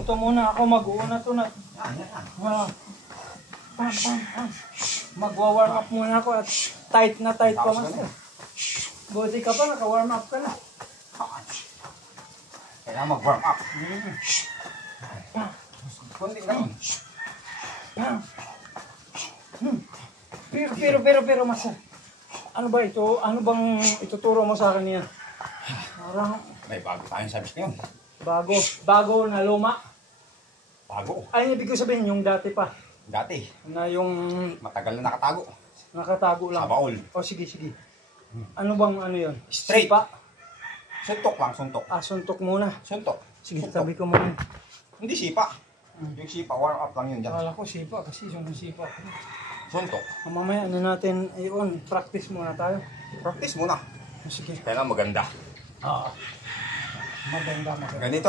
Ito muna ako mag-uuna to na. Magwa-warm up muna ako at tight na tight pa master. Buti ka pa, naka-warm up ka na. Kailangan mag-warm up. Kunti lang. Pero master. Ano ba ito? Ano bang ituturo mo sa akin niya? Parang May bago tayong subject ngayon. bago na luma. Bago. Ay, ibig ko sabihin yung dati pa. Dati. Na yung Matagal na nakatago. nakatago lang. Sa baol. O sige. Ano bang ano yun? Straight. Sipa? Suntok lang, suntok. Suntok muna. Suntok. Sige, Suntok. tabi ko muna. Hindi sipa. Yung sipa, warm up lang yun dyan. Akala ko sipa kasi yung sipa. Suntok. Mamaya ano natin, ayun, practice muna tayo. Practice muna. Sige. Kailangan maganda. Maganda. Ganito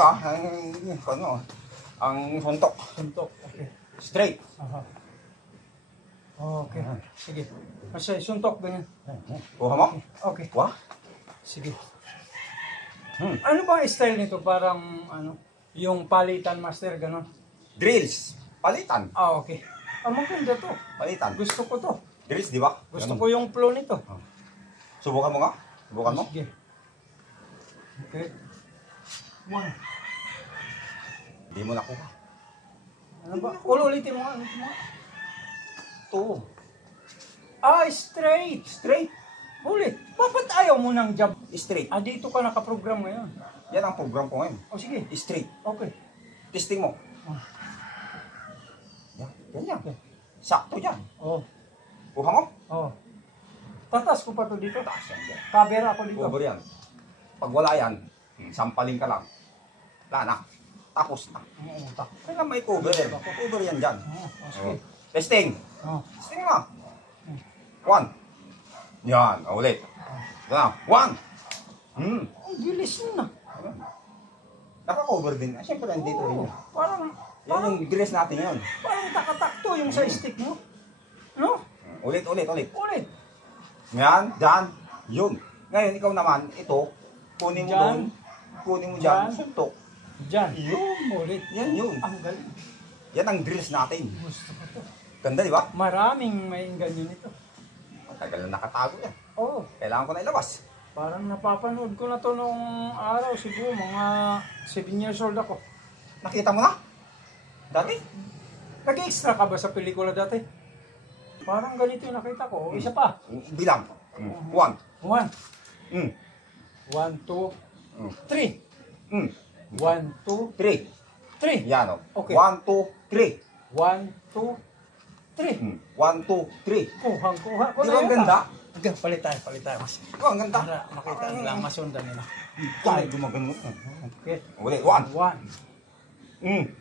ang suntok. Suntok. Okay. Straight. Aha. Okay. Sige. Masya, suntok ganyan. Kuha mo? Okay. Wah. Sige. Ano ba ang style nito? Parang ano, yung palitan master, gano'n? Drills. Palitan. Okay. Maganda to. Palitan. Gusto ko to. Drills, di ba? Gusto Ganun. ko yung flow nito. Subukan mo nga. Subukan mo. Sige. Okay. 1. Hindi mo nakuha. Ano ba? Ulitin mo nga. 2. Straight. Straight. Ulit. Bakit ayaw mo ng job? Straight. Dito ka nakaprogram ngayon. Yan ang program ko ngayon. O sige. Straight. Okay. Testing mo. Yan. Sakto yan. Kuha mo. Tatas ko pa to dito. Taas yan dyan. Cover ako dito. Cover yan. Pag wala yan, sampaling ka lang. Wala na. Tapos na. Kailan may cover. Cover yan dyan. Sige. Testing. Testing na. 1. Yan. Ulit. Ito na. 1. Ang bilis na. Naka-cover din. Siyempre nandito rin. Parang Yan yung dress natin yun. parang takatakto yung sa stick mo. No? Ulit. Ulit. Yan. Dyan. Yun. Ngayon, ikaw naman, ito, kunin mo Dyan. doon. Kunin mo dyan. Dyan. Suntok. Diyan. Yun. Ulit. Yan yun. Ang galing. Yan ang drills natin. Gusto ko to. Ganda, di ba? Maraming may ganyan nito. Matagal na nakatago yan. Oo. Kailangan ko na ilabas. Parang napapanood ko na to nung araw. Siguro mga 7 years old ako. Nakita mo na? Dati? Nag-extra ka ba sa pelikula dati? Parang ganito yung nakita ko. Isa pa. Bilang. 1. 1. 1, 2, 3. 1, 2, 3. 3. Yan o. Okay. 1, 2, 3. 1, 2, 3. 1, 2, 3. Kuha ko Di ba ang ganda? Okay, palit tayo. Mas. Di ba ang ganda? Para makita nila ang masundan nila. Ay, gumagano. Okay. Ulit. 1. 1.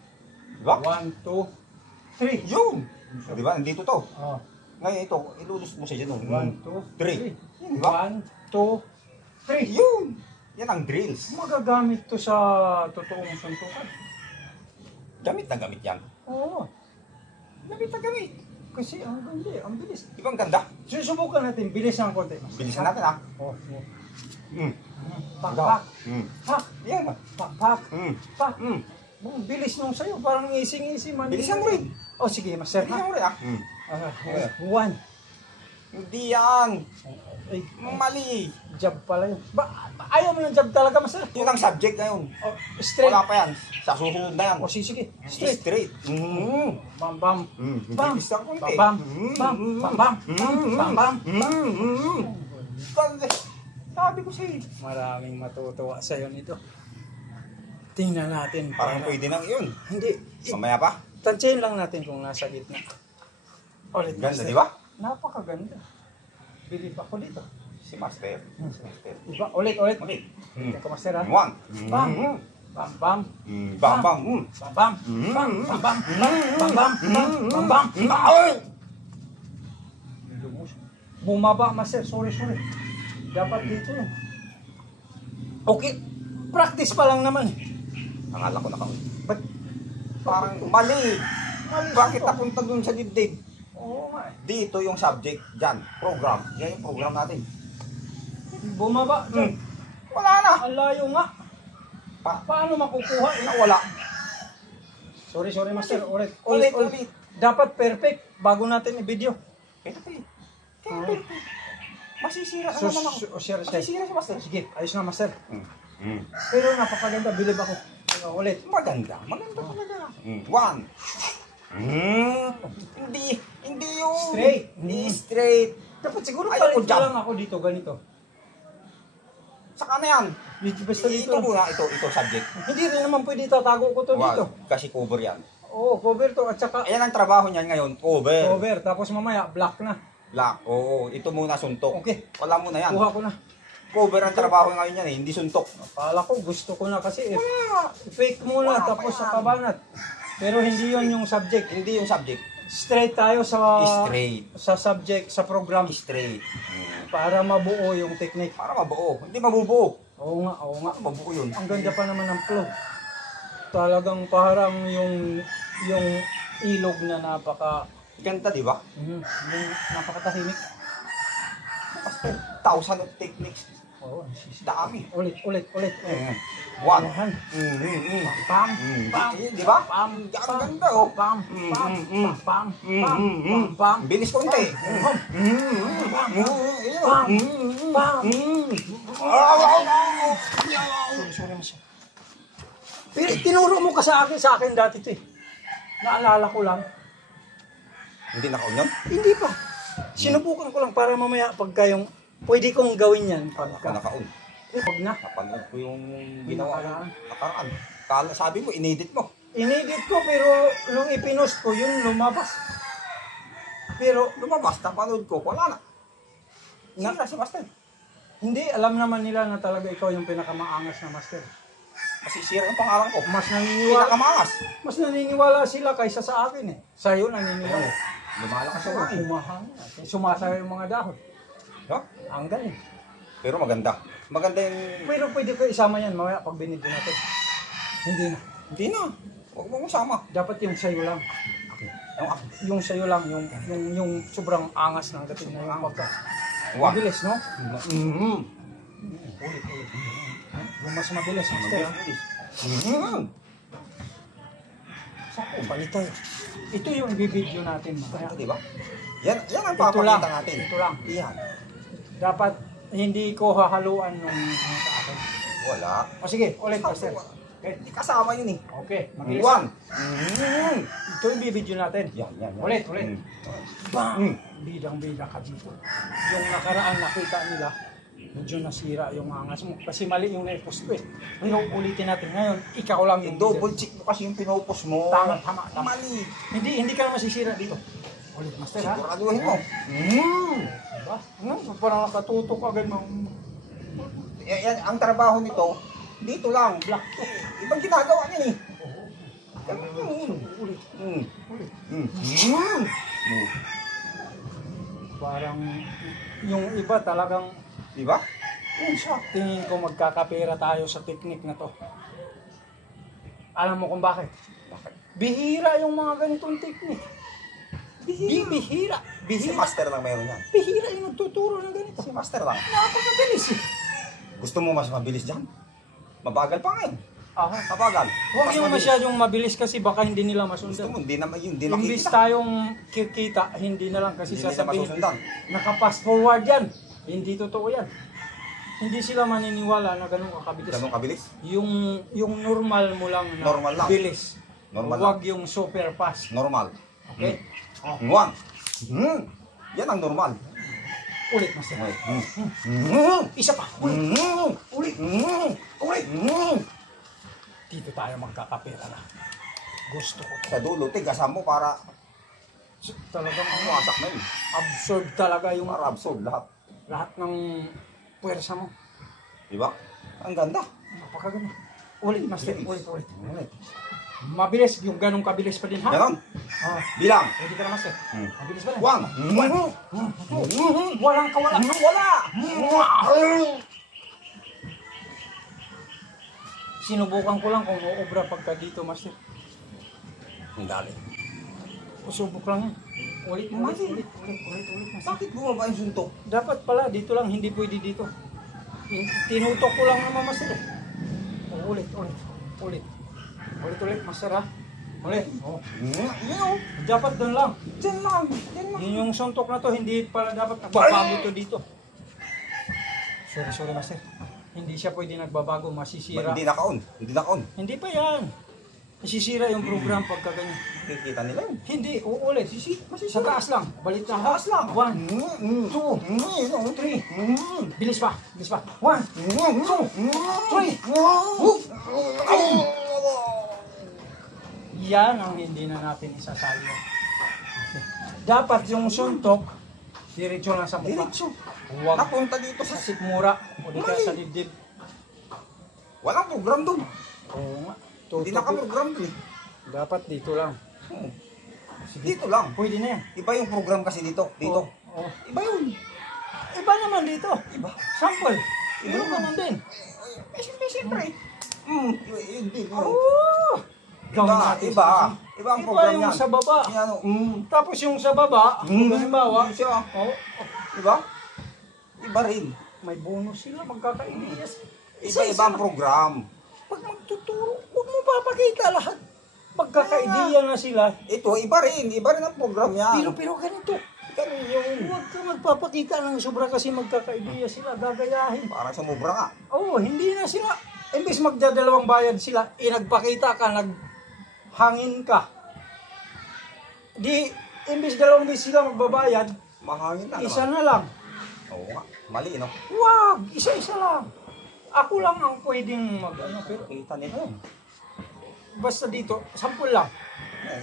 Di ba? 1, 2, 3. Yun. Di ba? Nandito to. Oh. Ngayon ito, ilulus mo siya dyan. 1, 2, 3. 3. Di ba? 1, 2, 3. Yun. Yan ang drills. Magagamit to sa totoong suntukan. Gamit na gamit yan. Oo. Gamit na gamit. Kasi ang ganda, ang bilis. Di ba ang ganda? Susubukan natin, bilis ng konti. Bilisan natin ha. Oh. Pak. Pak. Pak. Yan. Pak. Pak. Pak. Mm. Ang bilis nung sa'yo, parang easy man. Bilisan mo rin. Oh, sige, master. Bilisan mo rin ha. 1. Hindi yan. Ay, Mali. jab pala yun. Ayaw mo yung jab talaga, master? Yun ang subject ngayon. Oh, straight. Wala pa yan. Sa susunod na yan. Oh, sige. Straight. Straight. Bam, bam. Bam. Bilis ang konti. Bam, bam. Bam, bam. Bam, bam. Sabi ko sa'yo. Maraming matutuwa sa'yo nito. Tingnan natin. Parang pwede nang yun. Hindi. Mamaya pa. Tansyahin lang natin kung nasa gitna. Ulit, Ganda, master. di ba? Napakaganda. Bilib ako dito. Si Master. Si Master. Diba? Ulit. Ulit. Teka, master ha. 1. Bam. Bam, bam. Bam, bam. Bam, bam. Bam, bam, bam. Bam, bam. Bam, bam. Ay! Bumaba, master. Sorry. Dapat dito yun. Okay. Practice pa lang naman. Akala ko nakaulit. Ba't? Parang mali. Bakit napunta dun sa dibdib? Oo nga. Dito yung subject. Dyan. Program. Yan yung program natin. Bumaba. Wala na. Ang layo nga. Paano makukuha? Nawala. Sorry, master. Ulit. Dapat perfect bago natin i-video. Perfect. Masisira ka naman ako. Sir. Masisira si master. Sige, ayos na, master. Mm. Pero napakaganda, bilib ako. Ulit. Maganda talaga. One. Hindi yung... Straight. Hindi straight. Dapat siguro Ayaw ko palit dyan. lang ako dito, ganito. Saka na yan. Basta dito. Ito muna, ito subject. Hindi rin naman pwede tatago ko to dito. Kasi cover yan. Oo, cover to. At saka Ayan ang trabaho niyan ngayon, cover. cover. Tapos mamaya, black na. Black. Oo, ito muna suntok. Okay. Wala muna yan. Kuha ko na. Cover ang trabaho ngayon yan eh, hindi suntok. Akala ko, gusto ko na kasi. Wala. Fake muna, Wala pa tapos yan. sa kabanat. Pero hindi yon yung subject. Hindi yung subject. Straight tayo sa Straight. sa subject, sa program. Straight. Para mabuo yung technique. Para mabuo. Hindi mabubuo. Oo nga. Mabuo yun. Ang ganda pa naman ng flow. Talagang parang yung ilog na Ganda, di ba? yung napakatahimik. Kasi 1,000 of techniques. Oo. Dami. Ulit. One. Ayan. Pam. Pam. Di ba? Pam. Ang ganda oh. Pam. Bilis konti. Sorry, masya. Pero tinuro mo ka sa akin dati ito eh. Naalala ko lang. Hindi na kaunyan? Hindi pa. Sinubukan ko lang para mamaya pagka yung pwede kong gawin yan. Ako Pagka. nakaun. Wag na. Napanood ko yung ginawa ko. Nakaraan. Nakaraan. Kala, sabi mo, inedit mo. Inedit ko pero nung ipinost ko yun lumabas. Pero Lumabas, napanood ko, wala na. Sira si Master. hindi, alam naman nila na talaga ikaw yung pinakamaangas na master. Masisira yung pangalan ko. Mas Pinakamangas. naniniwala sila kaysa sa akin eh. Sa'yo naniniwala. Lumalakas yung hangin. Humahanga. Sumasayo yung mga dahon. No? Ang galing. Pero maganda. Maganda yung... Pero pwede ko isama yan mamaya pag binidyo natin. Hindi na. Hindi na. Huwag mo masama. Dapat yung sayo lang. Yung sayo lang, yung sobrang angas ng dating na yung pagka. Wow. Mabilis, no? Mm-hmm. Ulit. Yung mas mabilis, master. Sako, palit tayo. Ito yung ibibideo natin mamaya. Di ba? Yan ang Ito lang. papakita natin. Ito lang. Yan. Dapat hindi ko hahaluan nung sa akin. Wala. O sige, ulit, master. Okay. Hindi kasama yun eh. Okay, mabilis. One. Ito yung ibibideo natin. Yan. Ulit. Bang! Mm. Bidang-bida ka dito. Yung nakaraan nakita nila, medyo nasira yung angas mo. Kasi mali yung na-post ko eh. Pero ulitin natin ngayon, ikaw lang yung Double check mo kasi yung pinopos mo. Tama. Mali. Hindi ka na masisira dito. Ulit, master ha? Siguraduhin mo. Diba? Parang nakatutok agad mo. Yan, ang trabaho nito, dito lang. Black to. Ibang ginagawa niya eh. Ulit. Parang yung iba talagang Di ba? tingin ko magkakapera tayo sa technique na to. Alam mo kung bakit? Bihira yung mga ganitong technique. Bihira. Si Master lang meron yan. Bihira yung nagtuturo ng ganito. Si Master lang. Napakabilis eh. Gusto mo mas mabilis dyan? Mabagal pa ngayon. Aha. Mabagal. Huwag Mas yung mabilis. masyadong mabilis kasi baka hindi nila Gusto masundan. mo, hindi Imbis makikita. tayong kikita, hindi na lang kasi Hindi nila sasabihin, masusundan. naka-fast forward yan. Hindi totoo yan. Hindi sila maniniwala na ganun kakabilis. Ganun kabilis? Yung normal mo lang na Normal lang. bilis. Normal Huwag yung super fast. Normal. Okay? One. Yan ang normal. Ulit, master. Isa pa. Ulit. Ulit. Dito tayo magkakapera na. Gusto ko to. Sa dulo, tigasan mo para Talagang mawasak na yun. absorb talaga yung Para absorb lahat. lahat ng puwersa mo. Di ba? Ang ganda. Napakaganda. Ulit, master. Ulit. Ulit. Mabilis. Yung ganong kabilis pa din, ha? Ganon. Ah, Bilang. pwede ka na, master. Mabilis pa rin. One. Walang kawala. Wala. Sinubukan ko lang kung uubra pagka dito, master. Ang dali. Usubok lang yan. Ulit, master. Bakit bumaba yung suntok? Dapat pala, dito lang, hindi pwede dito. Tinutok ko lang naman, master. Ulit, master, ha? Uli. Oh. Yun o. Dapat doon lang. Diyan lang. Diyan lang. Yun yung suntok na to, hindi pala dapat nagbabago to dito. Sorry master. Hindi siya pwede nagbabago, masisira. Hindi naka-on. Hindi naka-on. Hindi pa yan. Masisira yung program pagka ganyan. Kikita nila yun. Hindi, uulit. Sa taas lang. Balit lang. Taas lang. 1, 2, 3. Bilis pa. 1, 2, 3. Yan ang hindi na natin isasali. Dapat yung suntok, diretso lang sa mukha. Diretso. Huwag Napunta dito sa sa... sikmura o di kaya sa dibdib. Walang program doon. Oo nga. Hindi naka-program doon eh. Dapat dito lang. Dito lang. Pwede na yan. Iba yung program kasi dito. Dito. Oo. Iba yun. Iba naman dito. Iba. Sample. Iba naman din. Siyempre. Yun din. Oo. Iba. Iba ang program yung yan. sa baba. Yan, Tapos yung sa baba, halimbawa, siya. oh, Iba? Iba rin. may bonus sila, magkaka-ideas. Iba-iba ang program. Pag magtuturo, huwag mo papakita lahat. Magkaka-ideya na sila. Ito, iba rin. Iba rin ang program yan. Pero ganito. Ganun yun. Huwag ka magpapakita ng sobra kasi magkaka-ideya sila, gagayahin. Parang sumubra nga. Oo, hindi na sila. Imbis magdadalawang bayad sila, nagpakita ka, naghangin ka. Di, imbis dalawang beses sila magbabayad, Mahangin na isa naman. na lang. Oo nga. Mali, no? Wag, isa-isa lang. Ako lang ang pwedeng pero Kita nila yun. basta dito, sample lang.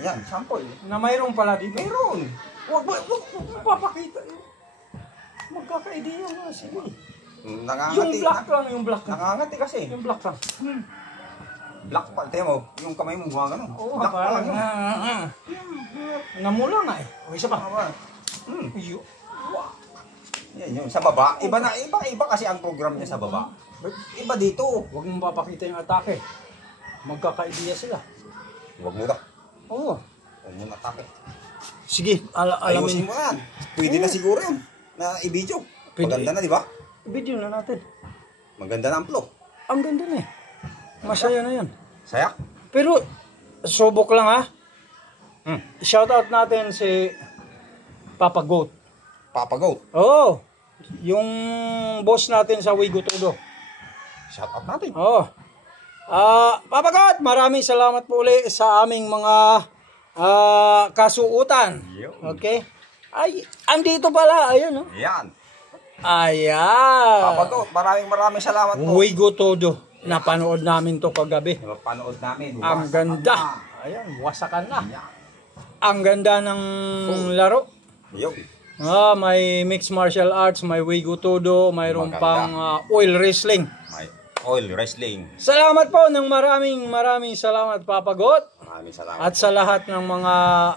Yan, sample. Na mayroong pala dito. Meron. Wag mo papakita. Magkaka-ideya nga sila. Yung Nangangati. black lang, yung black lang. Nangangati kasi. Yung black lang. Black pa. Tingnan mo, yung kamay mo buha ganun. Oo, Black pa parang lang yun. namula nga eh. O isa pa. Tama. Iyo. Wow. Yan yun. Sa baba. Iba kasi ang program niya sa baba. Iba dito. Huwag mong papakita yung atake. Magkaka-ideya sila. Huwag mo na. Oo. Huwag mo na atake. Sige, Ayusin alamin. mo yan. Pwede na siguro yun. Na i-video. Pwede. Maganda na, di ba? Video na natin. Maganda na ang flow. Ang ganda na eh. Masaya na yan. Saya? Pero, subok lang ha. Shoutout natin si Papa Goat. Papa Goat. Oo. Yung boss natin sa Wigo Todo. Shout out natin. Oo. Papa Goat, maraming salamat po ulit sa aming mga kasuutan. Okay? Ay, andito pala. Ayun, no? Yan. Ayan. Papa Goat, maraming salamat po. Wigo Todo. Napanood namin to kagabi. Napanood namin. Ang ganda. Ayan, wasakan na. Yan. Ang ganda ng laro. Yo. May mixed martial arts, may Wigo Todo, mayroon Maganda. pang oil wrestling. May oil wrestling. Salamat po ng maraming salamat Papa Goat. Maraming salamat. At sa lahat ng mga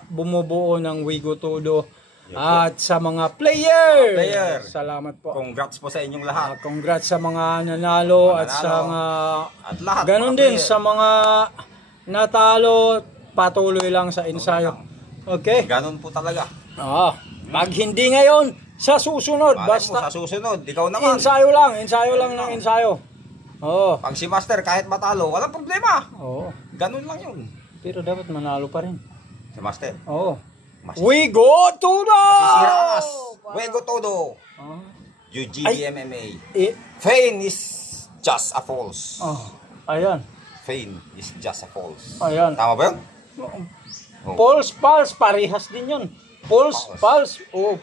bumubuo ng Wigo Todo at sa mga player. Salamat po. Congrats po sa inyong lahat. Congrats sa mga nanalo at sa mga At lahat. ganun mga din player. sa mga natalo, patuloy lang sa ensayo. Okay? Ganun po talaga. Pag hindi ngayon, sa susunod, Malay mo, basta sa susunod, ikaw naman. ensayo lang ng ensayo. Oo. Pag si Master kahit matalo, walang problema. Oo. Ganun lang yun. Pero dapat manalo pa rin. Si Master. Oo. Masisira We go to the! us. Wego todo. UGD MMA. Fame is just a false. Ayan. Fame is just a false. Ayan. Tama ba yun? Pulse, pulse, parehas din yun. Pulse, pulse. Oh.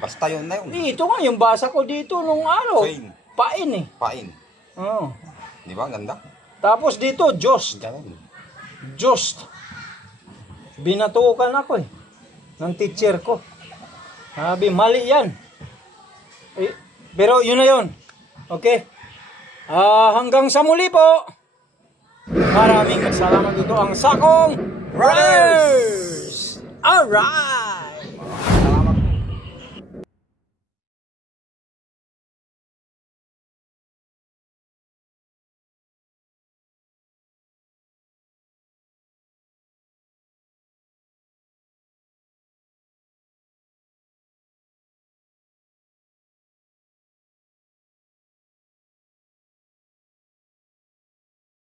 Basta yun na yun. Ito nga, yung basa ko dito nung ano. Fame. Pain eh. Pain. Oo. Di ba? Ganda. Tapos dito, Just. Ganun. Just. Binatukan ako eh. Ng teacher ko. Sabi, mali yan. Pero yun na yun. Okay? Hanggang sa muli po. Maraming salamat. Ito ang Sakong Brothers. Alright.